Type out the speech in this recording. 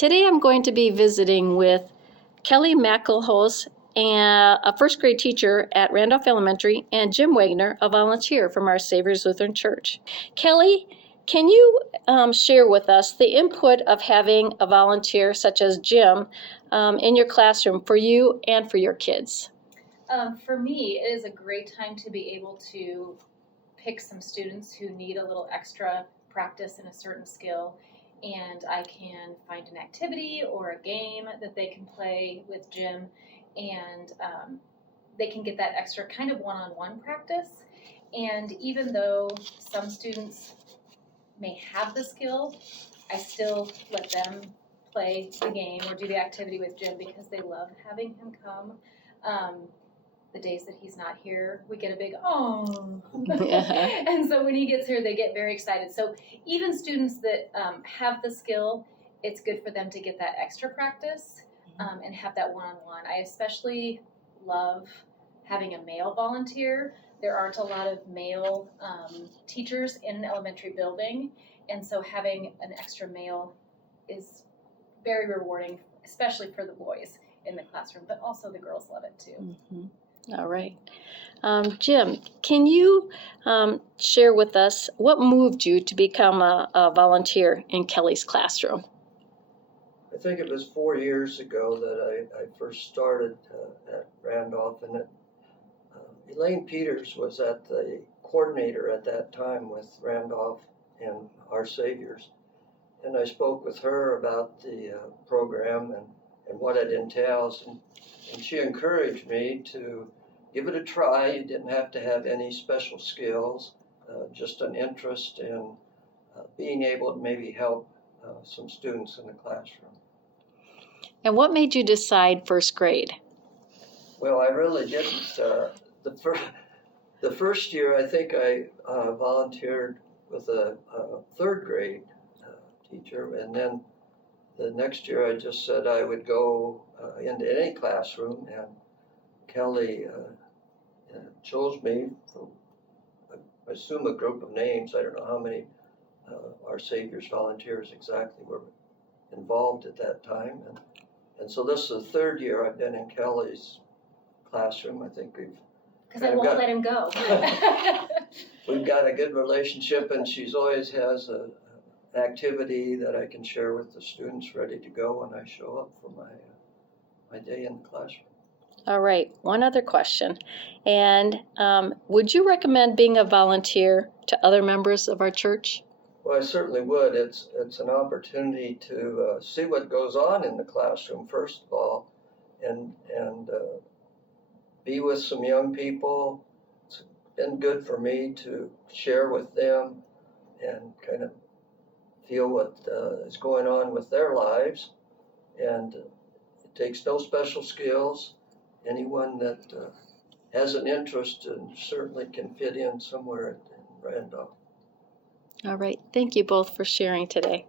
Today I'm going to be visiting with Kelly McElhose, a first grade teacher at Randolph Elementary, and Jim Wagner, a volunteer from Our Savior's Lutheran Church. Kelly, can you share with us the input of having a volunteer such as Jim in your classroom for you and for your kids? For me, it is a great time to be able to pick some students who need a little extra practice in a certain skill, and I can find an activity or a game that they can play with Jim, and they can get that extra kind of one-on-one practice. And even though some students may have the skill, I still let them play the game or do the activity with Jim because they love having him come. The days that he's not here, we get a big, oh. And so when he gets here, they get very excited. So even students that have the skill, it's good for them to get that extra practice and have that one-on-one. I especially love having a male volunteer. There aren't a lot of male teachers in an elementary building, and so having an extra male is very rewarding, especially for the boys in the classroom, but also the girls love it too. Mm-hmm. All right. Jim, can you share with us what moved you to become a volunteer in Kelly's classroom? I think it was 4 years ago that I first started at Randolph, and Elaine Peters was the coordinator at that time with Randolph and Our Savior's, and I spoke with her about the program and what it entails, and she encouraged me to give it a try. You didn't have to have any special skills, just an interest in being able to maybe help some students in the classroom. And what made you decide first grade? Well, I really didn't. The first year, I think I volunteered with a third grade teacher, and then the next year I just said I would go into any classroom, and Kelly chose me from, I assume, a group of names. I don't know how many Our Savior's volunteers exactly were involved at that time, and so this is the third year I've been in Kelly's classroom. I think because I won't let him go. We've got a good relationship, and she's always has an activity that I can share with the students ready to go when I show up for my day in the classroom. All right, one other question. And would you recommend being a volunteer to other members of our church? Well, I certainly would. It's an opportunity to see what goes on in the classroom, first of all, and be with some young people. It's been good for me to share with them and kind of feel what is going on with their lives. And it takes no special skills. Anyone that has an interest and certainly can fit in somewhere in Randolph. All right. Thank you both for sharing today.